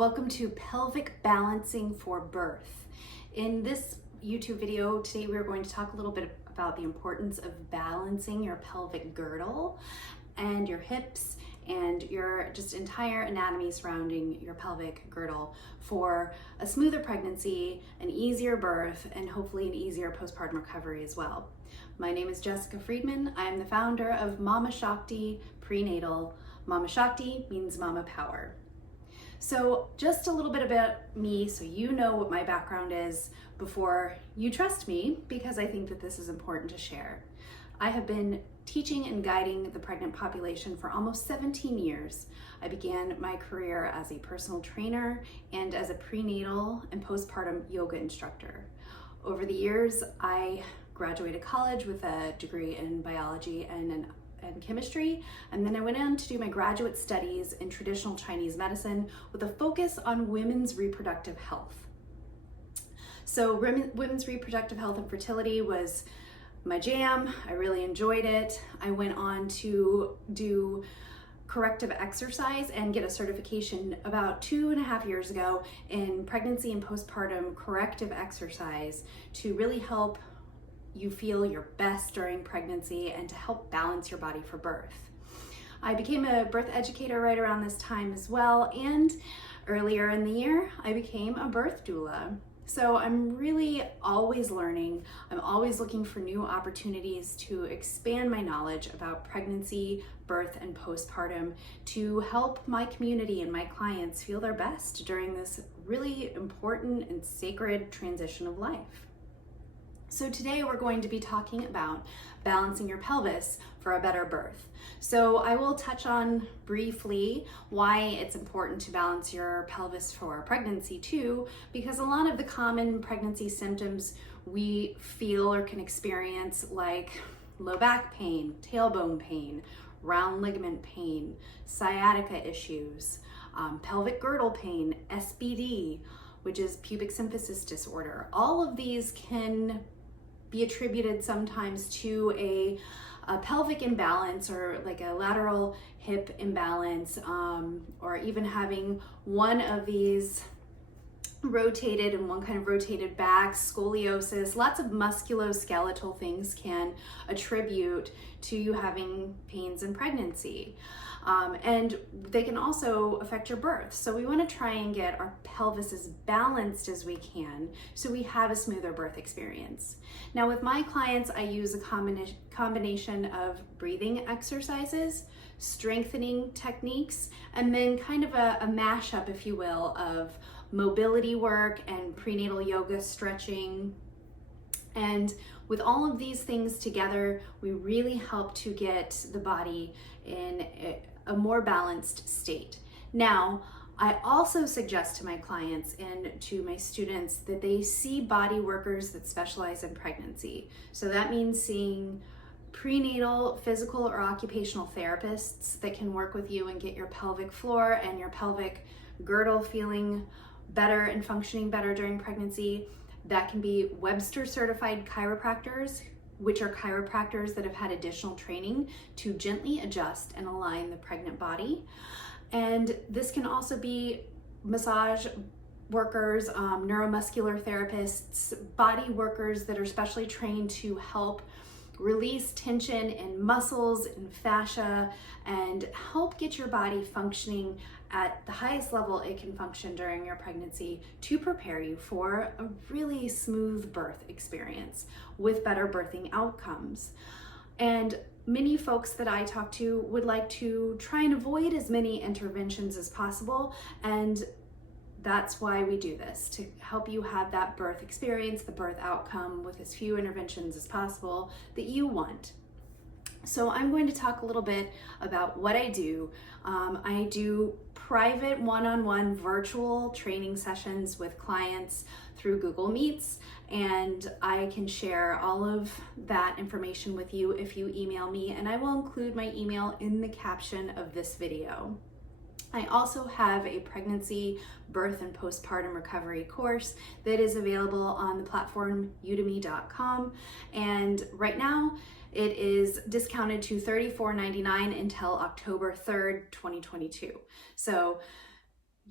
Welcome to Pelvic Balancing for Birth. In this YouTube video today, we're going to talk a little bit about the importance of balancing your pelvic girdle and your hips and your just entire anatomy surrounding your pelvic girdle for a smoother pregnancy, an easier birth, and hopefully an easier postpartum recovery as well. My name is Jessica Friedman. I'm the founder of Mama Shakti Prenatal. Mama Shakti means Mama Power. So just a little bit about me so you know what my background is before you trust me, because I think that this is important to share. I have been teaching and guiding the pregnant population for almost 17 years. I began my career as a personal trainer and as a prenatal and postpartum yoga instructor. Over the years, I graduated college with a degree in biology and chemistry, and then I went on to do my graduate studies in traditional Chinese medicine with a focus on women's reproductive health. So women's reproductive health and fertility was my jam. I really enjoyed it. I went on to do corrective exercise and get a certification about 2.5 years ago in pregnancy and postpartum corrective exercise to really help you feel your best during pregnancy and to help balance your body for birth. I became a birth educator right around this time as well, and earlier in the year I became a birth doula. So I'm really always learning. I'm always looking for new opportunities to expand my knowledge about pregnancy, birth, and postpartum to help my community and my clients feel their best during this really important and sacred transition of life. So today we're going to be talking about balancing your pelvis for a better birth. So I will touch on briefly why it's important to balance your pelvis for pregnancy too, because a lot of the common pregnancy symptoms we feel or can experience, like low back pain, tailbone pain, round ligament pain, sciatica issues, pelvic girdle pain, SBD, which is pubic symphysis disorder. All of these can be attributed sometimes to a pelvic imbalance or like a lateral hip imbalance, or even having one of these rotated and one kind of rotated back, scoliosis. Lots of musculoskeletal things can attribute to you having pains in pregnancy. And they can also affect your birth. So we want to try and get our pelvis as balanced as we can so we have a smoother birth experience. Now with my clients, I use a combination of breathing exercises, strengthening techniques, and then kind of a mashup, if you will, of mobility work and prenatal yoga stretching. And with all of these things together, we really help to get the body in a more balanced state. Now, I also suggest to my clients and to my students that they see body workers that specialize in pregnancy. So that means seeing prenatal, physical, or occupational therapists that can work with you and get your pelvic floor and your pelvic girdle feeling better and functioning better during pregnancy. That can be Webster certified chiropractors, which are chiropractors that have had additional training to gently adjust and align the pregnant body. And this can also be massage workers, neuromuscular therapists, body workers that are specially trained to help release tension in muscles and fascia and help get your body functioning at the highest level it can function during your pregnancy to prepare you for a really smooth birth experience with better birthing outcomes. And many folks that I talk to would like to try and avoid as many interventions as possible, and that's why we do this, to help you have that birth experience, the birth outcome with as few interventions as possible that you want. So I'm going to talk a little bit about what I do. I do private one-on-one virtual training sessions with clients through Google Meets, and I can share all of that information with you if you email me, and I will include my email in the caption of this video. I also have a pregnancy, birth, and postpartum recovery course that is available on the platform udemy.com, and right now it is discounted to $34.99 until October 3rd, 2022. So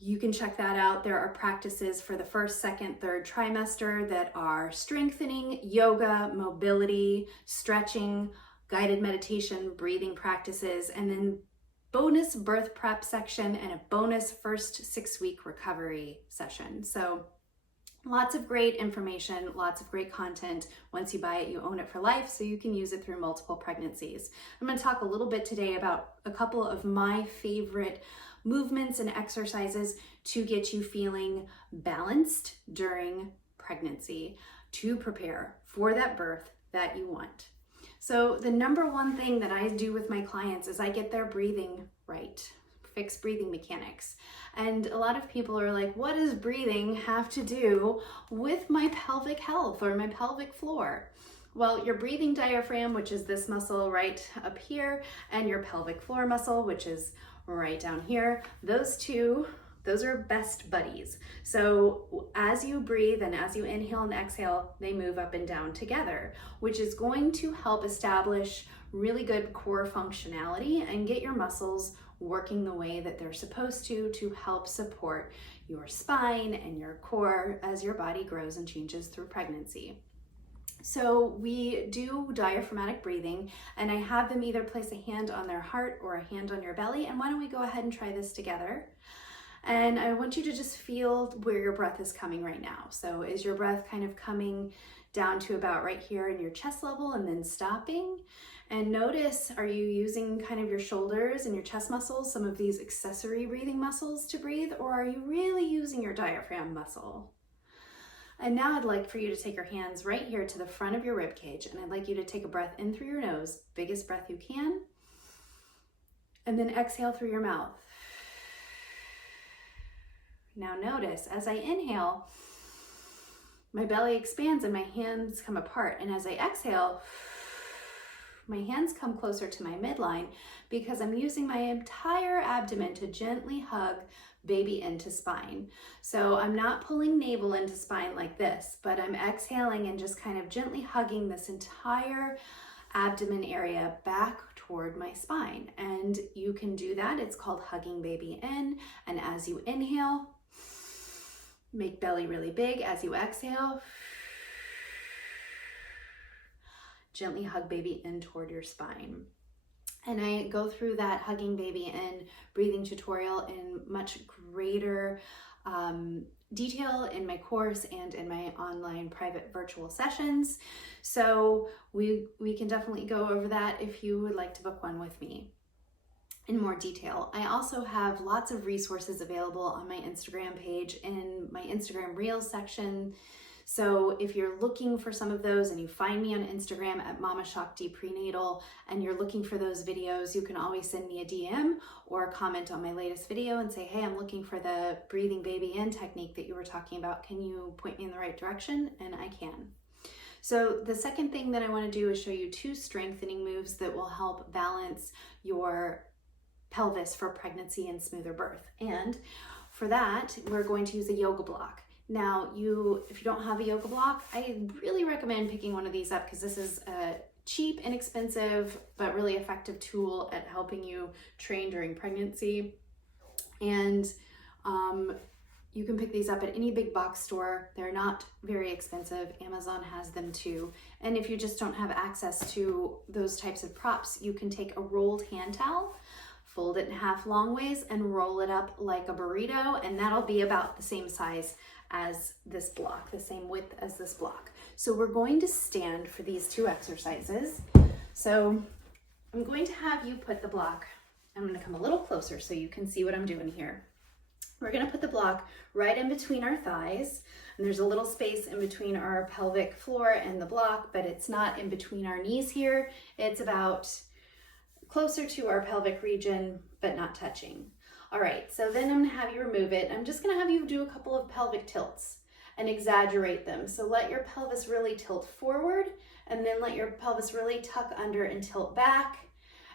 you can check that out. There are practices for the first, second, third trimester that are strengthening, yoga, mobility, stretching, guided meditation, breathing practices, and then bonus birth prep section and a bonus first 6-week recovery session. So lots of great information, lots of great content. Once you buy it, you own it for life, so you can use it through multiple pregnancies. I'm going to talk a little bit today about a couple of my favorite movements and exercises to get you feeling balanced during pregnancy to prepare for that birth that you want. So the number one thing that I do with my clients is I get their breathing right, fix breathing mechanics. And a lot of people are like, what does breathing have to do with my pelvic health or my pelvic floor? Well, your breathing diaphragm, which is this muscle right up here, and your pelvic floor muscle, which is right down here, those are best buddies. So as you breathe and as you inhale and exhale, they move up and down together, which is going to help establish really good core functionality and get your muscles working the way that they're supposed to help support your spine and your core as your body grows and changes through pregnancy. So we do diaphragmatic breathing, and I have them either place a hand on their heart or a hand on your belly. And why don't we go ahead and try this together? And I want you to just feel where your breath is coming right now. So is your breath kind of coming down to about right here in your chest level and then stopping? And notice, are you using kind of your shoulders and your chest muscles, some of these accessory breathing muscles to breathe, or are you really using your diaphragm muscle? And now I'd like for you to take your hands right here to the front of your rib cage, and I'd like you to take a breath in through your nose, biggest breath you can, and then exhale through your mouth. Now notice, as I inhale, my belly expands and my hands come apart, and as I exhale, my hands come closer to my midline because I'm using my entire abdomen to gently hug baby into spine. So I'm not pulling navel into spine like this, but I'm exhaling and just kind of gently hugging this entire abdomen area back toward my spine. And you can do that. It's called hugging baby in. And as you inhale, make belly really big. As you exhale, gently hug baby in toward your spine. And I go through that hugging baby in breathing tutorial in much greater detail in my course and in my online private virtual sessions. So we can definitely go over that if you would like to book one with me in more detail. I also have lots of resources available on my Instagram page in my Instagram Reels section. So if you're looking for some of those and you find me on Instagram at Mama Shakti Prenatal and you're looking for those videos, you can always send me a DM or comment on my latest video and say, hey, I'm looking for the breathing baby in technique that you were talking about. Can you point me in the right direction? And I can. So the second thing that I want to do is show you 2 strengthening moves that will help balance your pelvis for pregnancy and smoother birth. And for that, we're going to use a yoga block. Now, if you don't have a yoga block, I really recommend picking one of these up because this is a cheap, inexpensive, but really effective tool at helping you train during pregnancy. And you can pick these up at any big box store. They're not very expensive. Amazon has them too. And if you just don't have access to those types of props, you can take a rolled hand towel, fold it in half long ways, and roll it up like a burrito, and that'll be about the same size as this block, the same width as this block. So we're going to stand for these 2 exercises. So I'm going to have you put the block, I'm going to come a little closer so you can see what I'm doing here. We're going to put the block right in between our thighs, and there's a little space in between our pelvic floor and the block, but it's not in between our knees here. It's about closer to our pelvic region, but not touching. All right, so then I'm gonna have you remove it. I'm just gonna have you do a couple of pelvic tilts and exaggerate them. So let your pelvis really tilt forward, and then let your pelvis really tuck under and tilt back.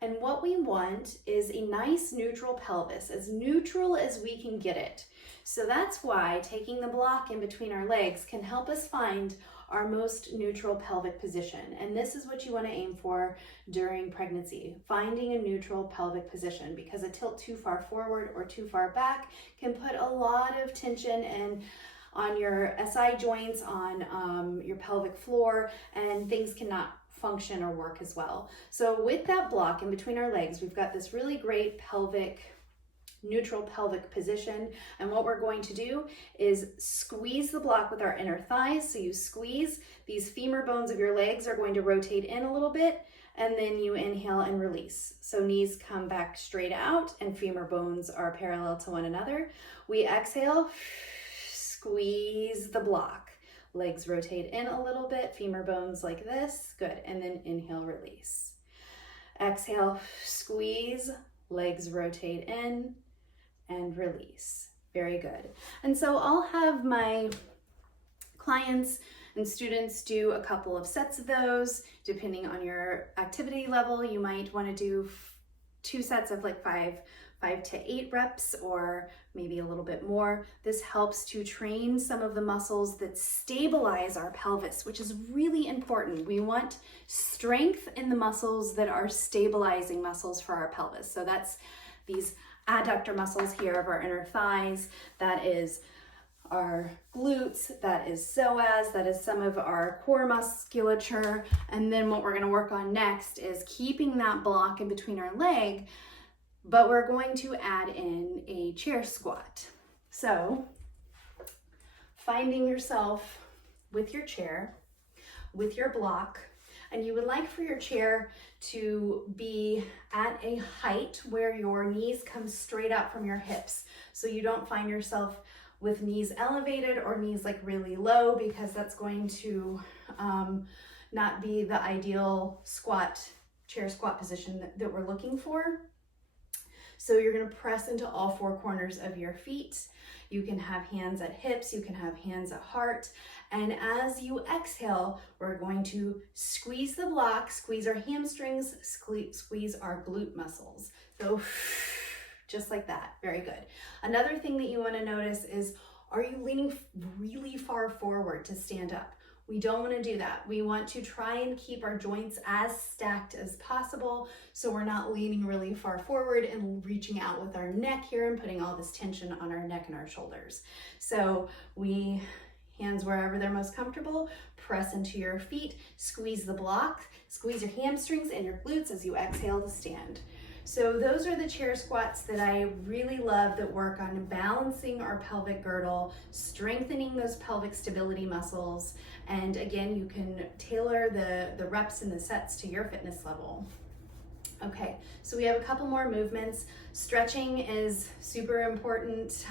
And what we want is a nice neutral pelvis, as neutral as we can get it. So that's why taking the block in between our legs can help us find our most neutral pelvic position. And this is what you want to aim for during pregnancy, finding a neutral pelvic position, because a tilt too far forward or too far back can put a lot of tension on your SI joints, on your pelvic floor, and things cannot function or work as well. So with that block in between our legs, we've got this really great neutral pelvic position. And what we're going to do is squeeze the block with our inner thighs. So you squeeze, these femur bones of your legs are going to rotate in a little bit, and then you inhale and release. So knees come back straight out and femur bones are parallel to one another. We exhale, squeeze the block. Legs rotate in a little bit, femur bones like this, good. And then inhale, release. Exhale, squeeze, legs rotate in and release. Very good. And so I'll have my clients and students do a couple of sets of those. Depending on your activity level, you might want to do 2 sets of like 5 to 8 reps, or maybe a little bit more. This helps to train some of the muscles that stabilize our pelvis, which is really important. We want strength in the muscles that are stabilizing muscles for our pelvis. So that's these adductor muscles here of our inner thighs, that is our glutes, that is psoas, that is some of our core musculature. And then what we're going to work on next is keeping that block in between our leg, but we're going to add in a chair squat. So finding yourself with your chair, with your block, and you would like for your chair to be at a height where your knees come straight out from your hips. So you don't find yourself with knees elevated or knees like really low, because that's going to not be the ideal chair squat position that we're looking for. So you're going to press into all 4 corners of your feet. You can have hands at hips, you can have hands at heart. And as you exhale, we're going to squeeze the block, squeeze our hamstrings, squeeze our glute muscles. So just like that. Very good. Another thing that you want to notice is, are you leaning really far forward to stand up? We don't want to do that. We want to try and keep our joints as stacked as possible, so we're not leaning really far forward and reaching out with our neck here and putting all this tension on our neck and our shoulders. So hands wherever they're most comfortable, press into your feet, squeeze the block, squeeze your hamstrings and your glutes as you exhale to stand. So those are the chair squats that I really love, that work on balancing our pelvic girdle, strengthening those pelvic stability muscles. And again, you can tailor the reps and the sets to your fitness level. Okay, so we have a couple more movements. Stretching is super important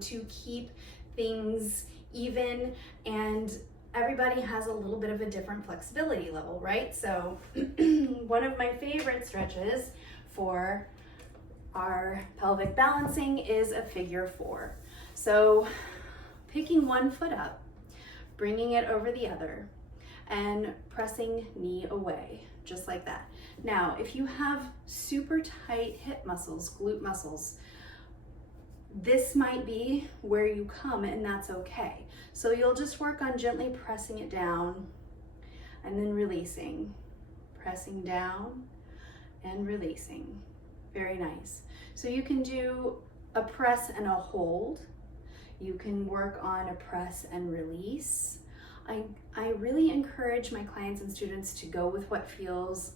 to keep things even, and everybody has a little bit of a different flexibility level, right? So one of my favorite stretches for our pelvic balancing is a figure 4. So picking one foot up, bringing it over the other, and pressing knee away, just like that. Now, if you have super tight hip muscles, glute muscles, this might be where you come, and that's okay. So you'll just work on gently pressing it down and then releasing, pressing down and releasing. Very nice. So you can do a press and a hold. You can work on a press and release. I really encourage my clients and students to go with what feels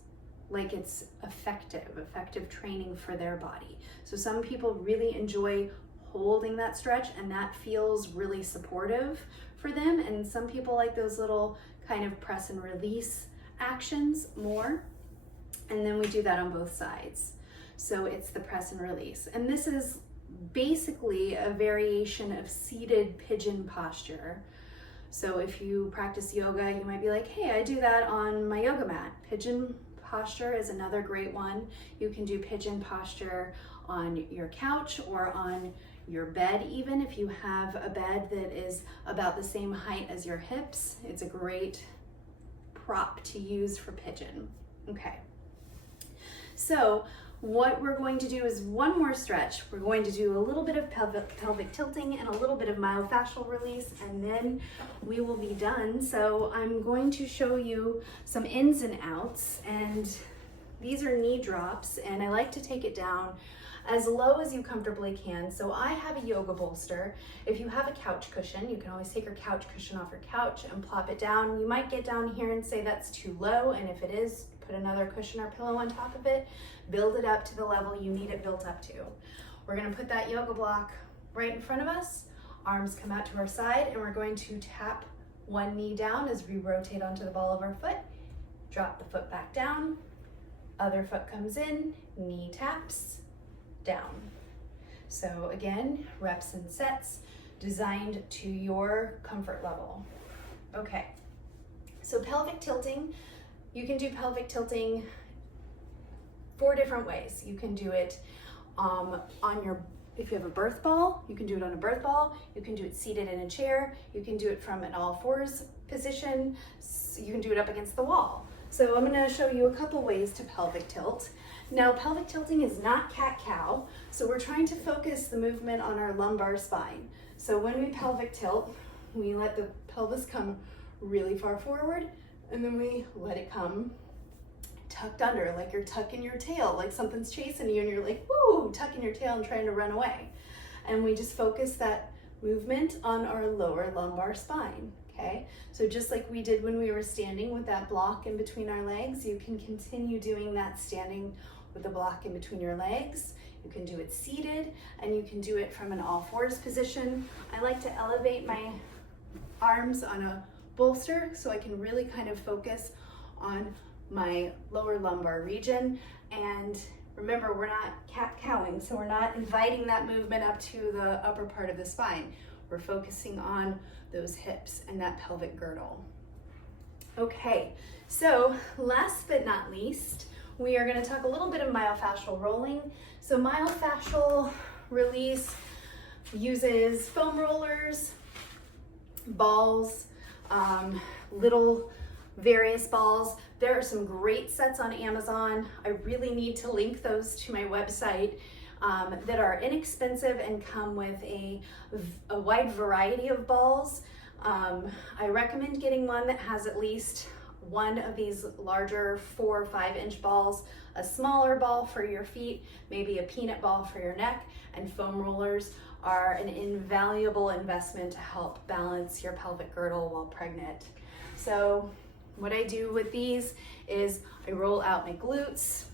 like it's effective training for their body. So some people really enjoy holding that stretch, and that feels really supportive for them. And some people like those little kind of press and release actions more. And then we do that on both sides. So it's the press and release. And this is basically a variation of seated pigeon posture. So if you practice yoga, you might be like, hey, I do that on my yoga mat. Pigeon posture is another great one. You can do pigeon posture on your couch or on your bed, even if you have a bed that is about the same height as your hips. It's a great prop to use for pigeon. Okay. So what we're going to do is one more stretch. We're going to do a little bit of pelvic tilting and a little bit of myofascial release, and then we will be done. So I'm going to show you some ins and outs, and these are knee drops, and I like to take it down as low as you comfortably can. So I have a yoga bolster. If you have a couch cushion, you can always take your couch cushion off your couch and plop it down. You might get down here and say that's too low, and if it is, put another cushion or pillow on top of it. Build it up to the level you need it built up to. We're gonna put that yoga block right in front of us. Arms come out to our side, and we're going to tap one knee down as we rotate onto the ball of our foot. Drop the foot back down. Other foot comes in, knee taps, down. So again, reps and sets designed to your comfort level. Okay, so pelvic tilting, you can do pelvic tilting 4 different ways. You can do it if you have a birth ball, you can do it on a birth ball. You can do it seated in a chair. You can do it from an all fours position. You can do it up against the wall. So I'm gonna show you a couple ways to pelvic tilt. Now, pelvic tilting is not cat-cow, so we're trying to focus the movement on our lumbar spine. So when we pelvic tilt, we let the pelvis come really far forward, and then we let it come tucked under, like you're tucking your tail, like something's chasing you and you're like, woo, tucking your tail and trying to run away. And we just focus that movement on our lower lumbar spine. Okay, so just like we did when we were standing with that block in between our legs, you can continue doing that standing with the block in between your legs. You can do it seated, and you can do it from an all fours position. I like to elevate my arms on a bolster so I can really kind of focus on my lower lumbar region. And remember, we're not cat-cowing, so we're not inviting that movement up to the upper part of the spine. We're focusing on those hips and that pelvic girdle. Okay, so last but not least, we are going to talk a little bit of myofascial rolling. So myofascial release uses foam rollers, balls, little various balls. There are some great sets on Amazon. I really need to link those to my website. That are inexpensive and come with a wide variety of balls. I recommend getting one that has at least one of these larger 4 or 5 inch balls, a smaller ball for your feet, maybe a peanut ball for your neck, and foam rollers are an invaluable investment to help balance your pelvic girdle while pregnant. So what I do with these is I roll out my glutes,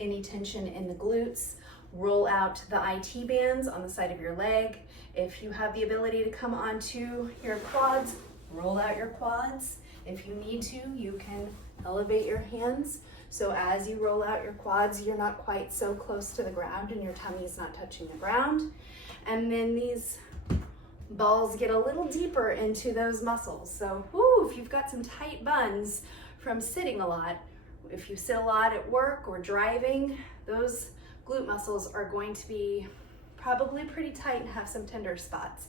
any tension in the glutes, roll out the IT bands on the side of your leg. If you have the ability to come onto your quads, roll out your quads. If you need to, you can elevate your hands. So as you roll out your quads, you're not quite so close to the ground and your tummy is not touching the ground. And then these balls get a little deeper into those muscles. So if you've got some tight buns from sitting a lot, if you sit a lot at work or driving, those glute muscles are going to be probably pretty tight and have some tender spots.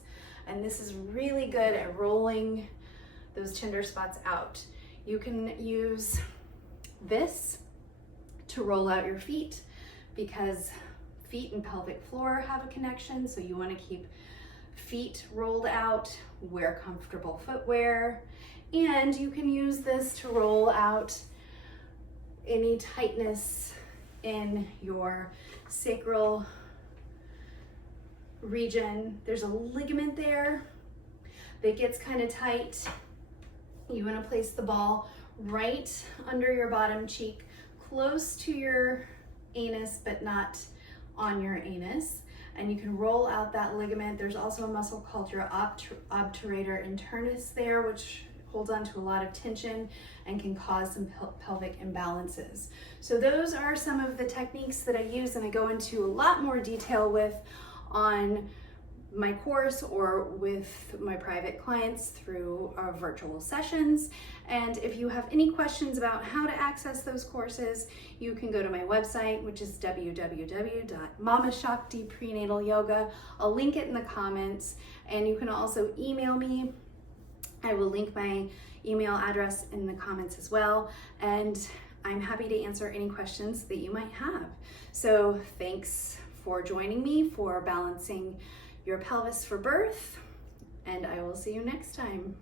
And this is really good at rolling those tender spots out. You can use this to roll out your feet because feet and pelvic floor have a connection. So you want to keep feet rolled out, wear comfortable footwear, and you can use this to roll out any tightness in your sacral region. There's a ligament there that gets kind of tight. You want to place the ball right under your bottom cheek, close to your anus, but not on your anus. And you can roll out that ligament. There's also a muscle called your obturator internus there, which holds on to a lot of tension and can cause some pelvic imbalances. So those are some of the techniques that I use and I go into a lot more detail with on my course or with my private clients through our virtual sessions. And if you have any questions about how to access those courses, you can go to my website, which is www.mamashakti-prenatal-yoga. I'll link it in the comments, and you can also email me. I will link my email address in the comments as well. And I'm happy to answer any questions that you might have. So thanks for joining me for balancing your pelvis for birth, and I will see you next time.